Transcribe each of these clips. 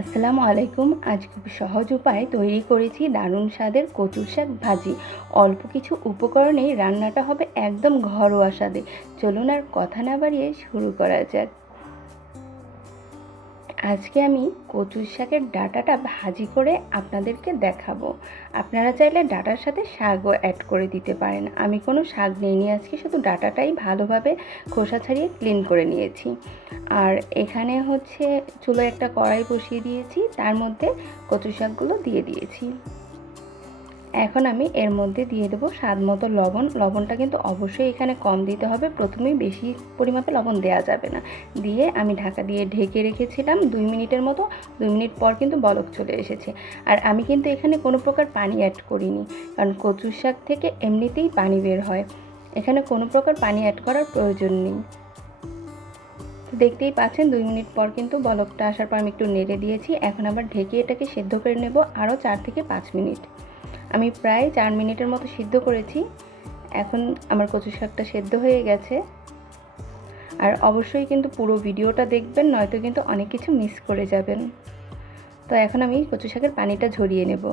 আসসালামু আলাইকুম। আজ খুব সহজ উপায়ে তৈরি করেছি দারুণ স্বাদের কচুর শাক ভাজি। অল্প কিছু উপকরণেই রান্নাটা হবে একদম ঘরোয়া স্বাদে। চলুন আর কথা না বাড়িয়ে শুরু করা যাক। আজকে আমি কচুর শাকের ডাঁটাটা ভাজি করে আপনাদেরকে দেখাবো। আপনারা চাইলে ডাঁটার সাথে শাকও অ্যাড করে দিতে পারেন। আমি কোনো শাক নিইনি আজকে, শুধু ডাঁটাটাই ভালোভাবে খোসা ছাড়িয়ে ক্লিন করে নিয়েছি। আর এখানে হচ্ছে চুলোয় একটা কড়াই বসিয়ে দিয়েছি, তার মধ্যে কচু শাকগুলো দিয়ে দিয়েছি। এখন আমি এর মধ্যে দিয়ে দেবো স্বাদ মতো লবণ। লবণটা কিন্তু অবশ্যই এখানে কম দিতে হবে, প্রথমেই বেশি পরিমাপে লবণ দেওয়া যাবে না। দিয়ে আমি ঢাকা দিয়ে ঢেকে রেখেছিলাম 2 মিনিটের মতো। 2 মিনিট পর কিন্তু বলক চলে এসেছে। আর আমি কিন্তু এখানে কোনো প্রকার পানি অ্যাড করিনি, কারণ কচুর শাক থেকে এমনিতেই পানি বের হয়, এখানে কোনো প্রকার পানি অ্যাড করার প্রয়োজন নেই। দেখতেই পাচ্ছেন 2 মিনিট পর কিন্তু বলকটা আসার পর আমি একটু নেড়ে দিয়েছি। এখন আবার ঢেকে এটাকে সেদ্ধ করে নেব আরও 4 থেকে 5 মিনিট। আমি প্রায় 4 মিনিটের মতো সিদ্ধ করেছি। এখন আমার কচু শাকটা সেদ্ধ হয়ে গেছে। আর অবশ্যই কিন্তু পুরো ভিডিওটা দেখবেন, নয়তো কিন্তু অনেক কিছু মিস করে যাবেন। তো এখন আমি কচু শাকের পানিটা ঝরিয়ে নেব।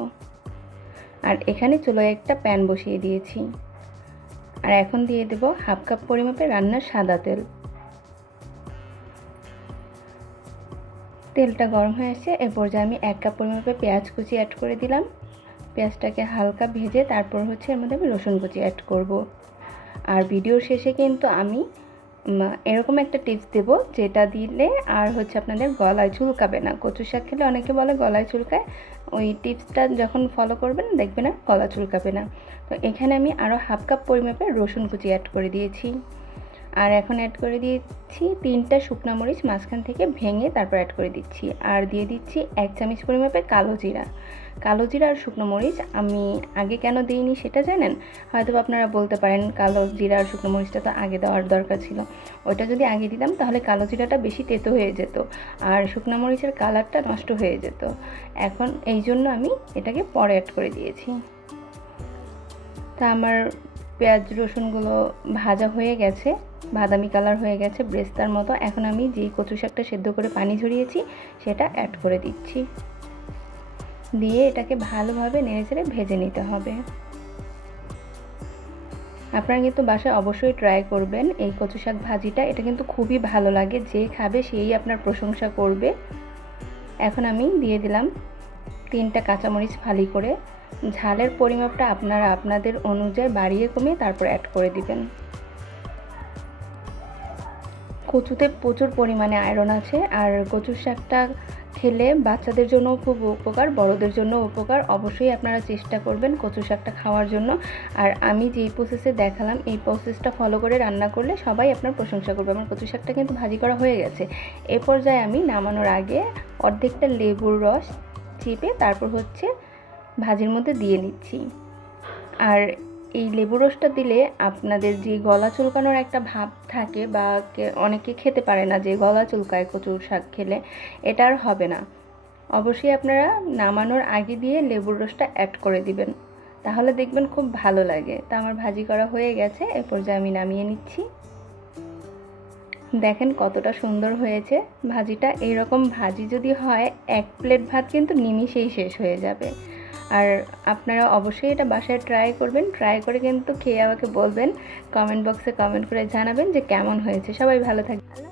আর এখানে চুলোয় একটা প্যান বসিয়ে দিয়েছি। আর এখন দিয়ে দেব হাফ কাপ পরিমাপে রান্নার সাদা তেল। তেলটা গরম হয়ে এসে এ পর্যায়ে আমি 1 কাপ পরিমাপে পেঁয়াজ কুচি অ্যাড করে দিলাম। পেঁয়াজটাকে হালকা ভেজে তারপর হচ্ছে এর মধ্যে আমি রসুন কুচি অ্যাড করব। আর ভিডিওর শেষে কিন্তু আমি এরকম একটা টিপস দেব, যেটা দিলে আর হচ্ছে আপনাদের গলায় চুলকাবে না। কচু শাক খেলে অনেকে বলে গলায় চুলকায়, ওই টিপসটা যখন ফলো করবেন দেখবেন আর গলা চুলকাবে না। তো এখানে আমি আরও হাফ কাপ পরিমাপে রসুন কুচি অ্যাড করে দিয়েছি। আর এখন অ্যাড করে দিচ্ছি 3টা শুকনো মরিচ মাঝখান থেকে ভেঙে তারপর অ্যাড করে দিচ্ছি। আর দিয়ে দিচ্ছি 1 চামচ পরিমাপে কালো জিরা। কালো জিরা আর শুকনো মরিচ আমি আগে কেন দিইনি সেটা জানেন? হয়তো আপনারা বলতে পারেন কালো জিরা আর শুকনো মরিচটা তো আগে দেওয়ার দরকার ছিল। ওইটা যদি আগে দিতাম তাহলে কালো জিরাটা বেশি তেতো হয়ে যেত আর শুকনো মরিচের কালারটা নষ্ট হয়ে যেত। এখন এই জন্য আমি এটাকে পরে অ্যাড করে দিয়েছি। তা আমার পেঁয়াজ রসুনগুলো ভাজা হয়ে গেছে, বাদামি কালার হয়ে গেছে ব্রেস্তার মতো। এখন আমি যেই কচু শাকটা সেদ্ধ করে পানি ঝরিয়েছি সেটা অ্যাড করে দিচ্ছি। দিয়ে এটাকে ভালোভাবে নেড়েচেড়ে ভেজে নিতে হবে। আপনারা কিন্তু বাসায় অবশ্যই ট্রাই করবেন এই কচু শাক ভাজিটা, এটা কিন্তু খুবই ভালো লাগে, যে খাবে সেই আপনার প্রশংসা করবে। এখন আমি দিয়ে দিলাম 3টা কাঁচামরিচ ফালি করে। ঝালের পরিমাপটা আপনারা আপনাদের অনুযায়ী বাড়িয়ে কমিয়ে তারপর অ্যাড করে দিবেন। কচুতে প্রচুর পরিমাণে আয়রন আছে, আর কচুর শাকটা খেলে বাচ্চাদের জন্য খুব উপকার, বড়দের জন্য উপকার। অবশ্যই আপনারা চেষ্টা করবেন কচু শাকটা খাওয়ার জন্য। আর আমি যেই প্রসেসে দেখালাম এই প্রসেসটা ফলো করে রান্না করলে সবাই আপনার প্রশংসা করবে। আমার কচু শাকটা কিন্তু ভাজি করা হয়ে গেছে। এ পর্যায়ে আমি নামানোর আগে অর্ধেকটা লেবুর রস চিপে তারপর হচ্ছে ভাজির মধ্যে দিয়ে নিচ্ছি। আর এই লেবু রসটা দিলে আপনাদের যে গলা চুলকানোর একটা ভাব থাকে, বা অনেকে খেতে পারে না, যে গলা চুলকায় কচুর শাক খেলে, এটা আর হবে না। অবশ্যই আপনারা নামানোর আগে দিয়ে লেবুর রসটা অ্যাড করে দিবেন, তাহলে দেখবেন খুব ভালো লাগে। তা আমার ভাজি করা হয়ে গেছে, এ পর্যায়ে আমি নামিয়ে নিচ্ছি। দেখেন কতটা সুন্দর হয়েছে ভাজিটা। এইরকম ভাজি যদি হয় 1 প্লেট ভাত কিন্তু নিমিষেই শেষ হয়ে যাবে। আর আপনারা অবশ্যই এটা বাসায় ট্রাই করবেন। ট্রাই করে কিন্তু খেয়ে আমাকে বলবেন, কমেন্ট বক্সে কমেন্ট করে জানাবেন যে কেমন হয়েছে। সবাই ভালো থাকবেন।